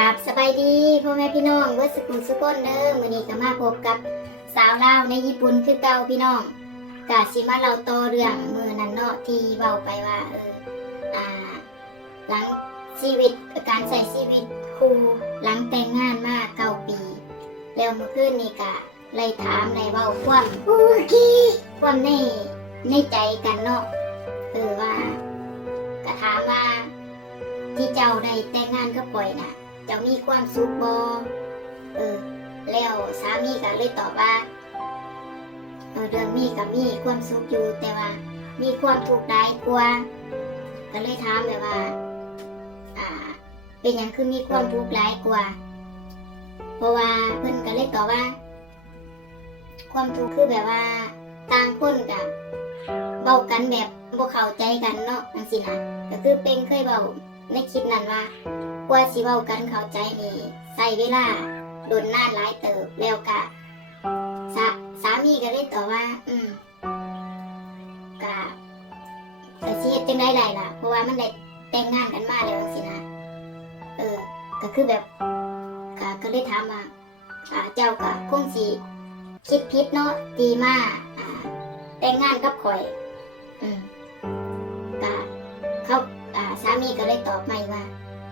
ราบสบายดีพ่อแม่พี่น้องเวสกุลสุกนเด้อมื้อนี้ก็มาพบกับสาวลาวในญี่ปุ่นคือเก่าพี่น้องกะสิมาเล่าต่อเรื่องมือนั้นเนาะที่เว้าไปว่าเอออ่าหลังชีวิตการใช้ชีวิตครูหลังแต่งงานมาเก้าปี แล้วเมื่อคืนนี้ก็เลยถามเลยเว้าความอูกี้ความในในใจกันเนาะเออว่าก็ถามว่าที่เจ้าได้แต่งงานก็ปล่อยน่ะ จ้ามีความสุขบ่เออ แล้วสามีก็เลยตอบว่าเออเรื่องมีก็มีความสุขอยู่แต่ว่า มีความทุกข์ได้กว่าก็เลยถามแบบว่า อ่า เป็นหยังคือมีความทุกข์หลายกว่า เพราะว่าเพิ่นก็เลยตอบว่า ความทุกข์คือแบบว่าต่างคนกับเบากันแบบบ่เข้าใจกันเนาะจังซี่นะก็คือเป็นเคยเบา ในคลิปนั้นว่ากว่าสิเว้ากันเข้าใจนี่ใส่เวลาโดนนานหลายเติบแล้วกะสาสามีก็เลยตอบว่า อืมกะก็สิเฮ็ดจังได๋ได้ล่ะ เพราะว่ามันได้แต่งงานกันมาแล้วจังซี่นะเออ ก็คือแบบก็ก็เลยถามว่าอ่าเจ้าก็คงสิคิดผิดเนาะตีมาอ่าแต่งงานกับข่อย อืมก็เขา สามีก็เลยตอบใหม่ว่า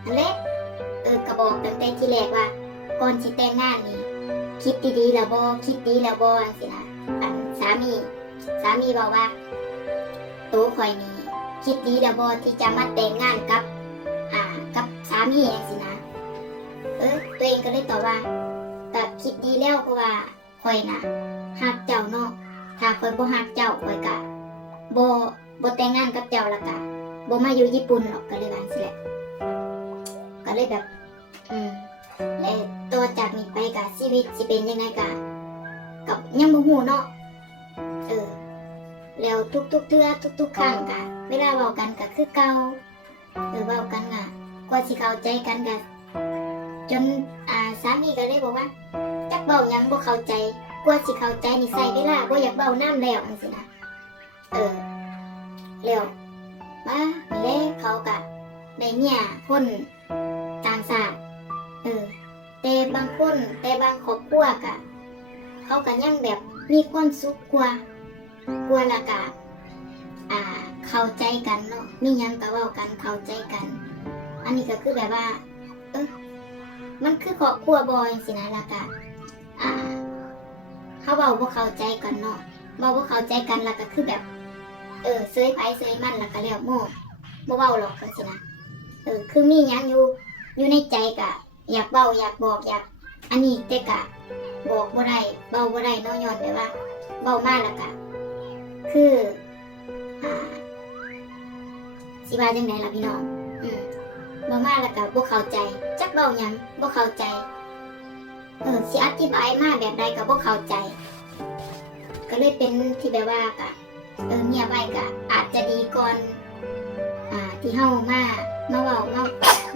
อันเล็กเออกระบอกตั้งแต่ที่แรกว่าก่อนสิแต่งงานนี่คิดดีๆแล้วบอคิดดีแล้วบอสินะอันสามี สามีบอกว่าตัวข่อยนี่คิดดีแล้วบอที่จะมาแต่งงานกับ อ่ากับสามีองสินะ เออตัวเองก็เลยตอบว่าก็คิดดีแล้วเพราะว่าข่อยน่ะหักเจ้าเนาะถ้าข่อยบ่ฮักเจ้าข่อยกะบ่บ่แต่งงานกับเจ้าละกะ บ่มาอยู่ญี่ปุ่นหรอกก็เลยว่าจั่งซี้แหละก็เลยแบบ อืมและต่อจากนี้ไปกะชีวิตสิเป็นยังไงกะกับยังบ่ฮู้เนาะเออแล้วทุกๆเทื่อทุกๆครั้งกะเวลาเว้ากันก็คือเก่าเออเว้ากันกะกว่าสิเข้าใจกันกะจนอ่าสามีก็เลยบอกว่าจักเว้ายังบ่เข้าใจกว่าสิเข้าใจนี่ใส่เวลาบ่อยากเบาน้ำแล้วจังซี่นะเออแล้ว มาแล้เขากะได้เนี่ยคนต่างชาติเออแต่บางคนแต่บางครอบครัวกะเขาก็ยังแบบมีความสุขกว่ากว่าละกะอ่าเข้าใจกันเนาะมียังก็เว้ากันเข้าใจกัน อันนี้ก็คือแบบว่า เออมันคือครอบครัวบอยสินะละกะอ่าเขาเบาบ่เข้าใจกันเนาะเบาบ่เข้าใจกันล้วก็คือแบบ เออเซยไผเซยมันแล้วก็แล้วโม่บ่เว้าหรอกจังซี่นะเออ คือมีหยังอยู่อยู่ในใจกะ อยากเบาอยากบอกอยาก อันนี้แต่กะ บอกบ่ได้เบาบ่ได้เนาะย้อนแบบว่าเบามาแล้วกะ คืออ่าสิว่าจังไดล่ะพี่น้อง อืมเบามาแล้วก็บ่เข้าใจ จักเบาหยังบ่เข้าใจ เออสิอธิบายมาแบบใดก็บ่เข้าใจ ก็เลยเป็นที่แบบว่ากะ เงียบไว้กะอาจจะดีก่อนอ่าที่เฮามามาเว้ามา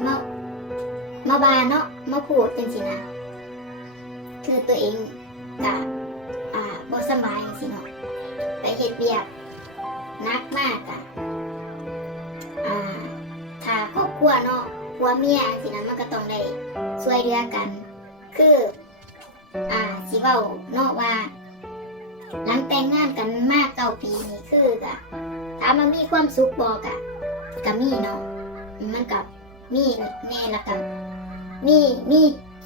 มามาบาเนาะมาพูดจังซี่นะคือตัวเองกะอ่าบ่สบายจังซี่เนาะไปเฮ็ดเบียกนักมากกะอ่าถ้าครอบครัวเนาะผัวเมียจังซี่นะมันก็ต้องได้ช่วยเหลือกัน คือ อ่าสิเว้าเนาะว่า หลังแต่งงานกันมากเก้าปีนี่คือกะถามมันมีความสุขบอกะกะมีเนาะมันกับมีแน่ละกันมีมี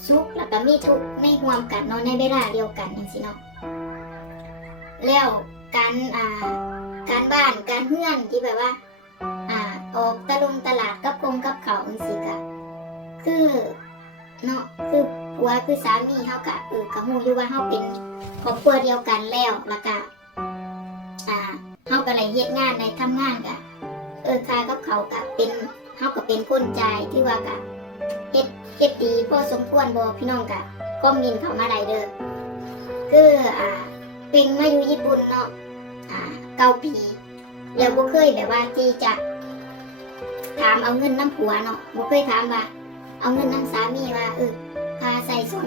สุขแล้วก็มีทุกข์ในรวมกันเนาะในเวลาเดียวกันอย่างสิเนาะแล้วการอ่าการบ้านการเฮือนที่แบบว่า อ่าออกตะลุงตลาดกับกงกับเขาจังสิกะคือเนาะคือผัวคือสามีเฮากะเออกะฮู้อยู่ว่าเฮาเป็น ครอบครัวเดียวกันแล้วแล้วก็อ่าเฮาก็เลยเฮ็ดงานในทำงานกะเออค่ากับเขากะเป็นเฮาก็เป็นคนจ่ายที่ว่ากะเฮ็ดเฮ็ดดีพอสมควรบ่พี่น้องกะคอมเมนต์เข้ามาได้เด้อคืออ่าเป็นมาอยู่ญี่ปุ่นเนาะอ่าเก้าปีแล้วบ่เคยแบบว่าที่จะถามเอาเงินน้ำผัวเนาะบ่เคยถามว่า เอาเงินน้ำสามีว่าเออพาใส่ส่ง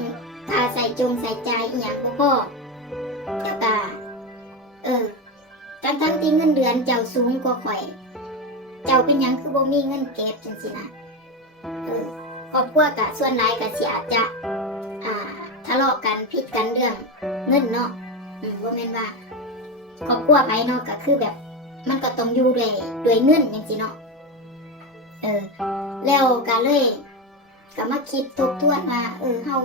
พาใส่จงใส่ใจอีหยังบ่พ่อ แล้วก็เออ ทั้งทั้งที่เงินเดือนเจ้าสูงกว่าข่อย เจ้าเป็นยังคือบ่มีเงินเก็บจังซี่นะเออขอรอบครัวกะส่วนหลายกะสิอาจจะ อ่า ทะเลาะกันผิดกันเรื่องเงินเนาะอืมบ่แม่นว่าครอบครัวไปเนาะก็คือแบบ มันก็ต้องอยู่ด้วยด้วยเงินจังซี่เนาะ เออ แล้วก็เลยก็มาคิดทบทวนว่าเออเฮา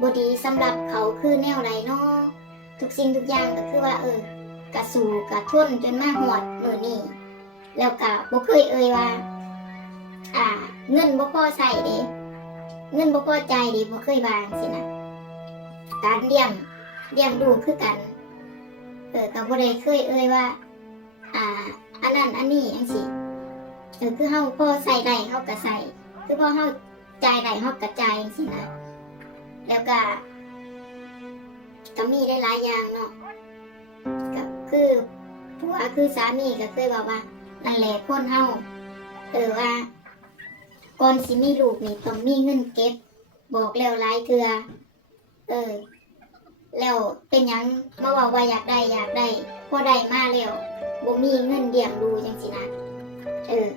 บ่ดีสำหรับเขาคือแนวใดเนาะ ทุกสิ่งทุกอย่างก็คือว่า เออกระสู่กะทุนจนมาฮอดมือนี้แล้วก็บ่เคยเอ่ยว่า อ่า เงินบ่พอใช้เด้เงินบ่พอใจเดิบ่เคยวางสินะการเลี้ยงเลี้ยงดูคือกัน เออก็บ่ได้เคยเอ่ยว่า อ่า อันนั้นอันนี้จังซี่เออคือเฮาพอใส่ได้เฮาก็ใส่คือพอเฮาจ่ายได้เฮาก็จ่ายจังซี่นะแล้วก็ ก็มีได้หลายอย่างเนาะก็คือผัวคือสามีก็เคยบอกว่านั่นแหละคนเฮาเออว่าก่อนสิมีลูกนี่ต้องมีเงินเก็บ บอกแล้วหลายเทือเออ แล้วเป็นยังมาว่าว่าอยากได้อยากได้พอได้มาแล้วบ่มีเงินเลี้ยงดูจังสินะเออ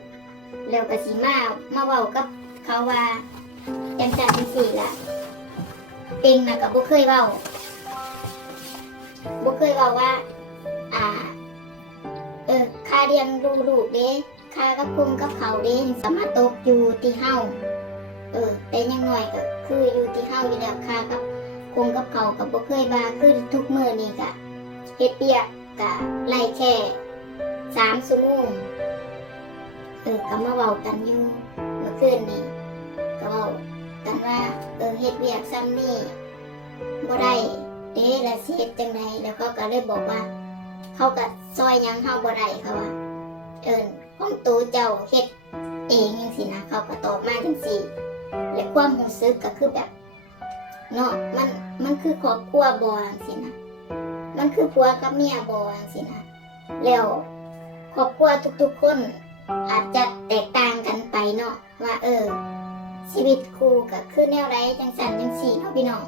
แล้วก็สิมามาว้ากับเขาว่าจังจังสี่ล่ะเป็นนะก็บ่เคยเว้า บ่เคยเว้าว่า อ่า เออค่าเลี้ยงดูลูกเด้ค่ากับคุมกับเขาเด้สามารถตกอยู่ที่เฮาเออแต่ยังหน้อยก็คืออยู่ที่เฮาอยู่แล้วค่ากับคุมกับเขากับบ่เคยบาคือทุกมื้อนี่ก็เฮ็ดเปียกก็ไล่แค่สามชั่วโมงเออก็มาเว้ากันอยู่เมื่อคืนนี้ก็เว้ากันว่า เออเฮ็ดเวียกซ้ำนี่บ่ได้ เด้และเฮ็ดจังไดแล้วก็ก็เลยบอกว่า เขาก็ซอยยังเฮาบ่ได้เขาว่า เอิ้นของตูเจ้าเฮ็ดเองจังซี่นะเขาก็ตอบมาจังซี่และความรู้สึกก็คือแบบเนาะมันมันคือครอบครัวบ่จังซี่นะมันคือผัวกับเมียบ่จังซี่นะแล้วครอบครัวทุกๆคนอาจจะแตกต่างกันไปเนาะว่าเออ ชีวิตครูก็คือแนวใดจังซั่นจังซี่เนาะพี่น้อง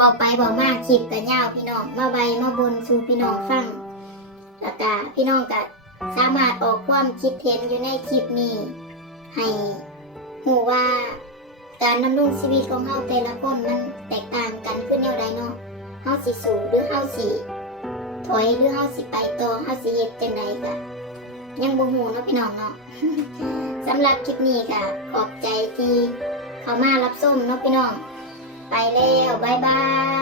บอกไปบอกมาคลิปกันยาวพี่น้อง มาไวมาบนสู่พี่น้องฟัง แล้วก็พี่น้องก็สามารถออกความคิดเห็นอยู่ในคลิปนี้ ให้หูว่าการดำรงชีวิตของเฮาแต่ละคนมันแตกต่างกันขึ้นแนวใดเนาะเฮาสิสู่หรือเฮาสิถอยหรือเฮาสิไปต่อเฮาสิเฮ็ดจังไดก็ยังบ่ฮู้เนาะพี่น้องเนาะสำหรับคลิปนี้ก็ขอบใจที่เข้ามารับชมเนาะพี่น้อง ไปแล้วบายบาย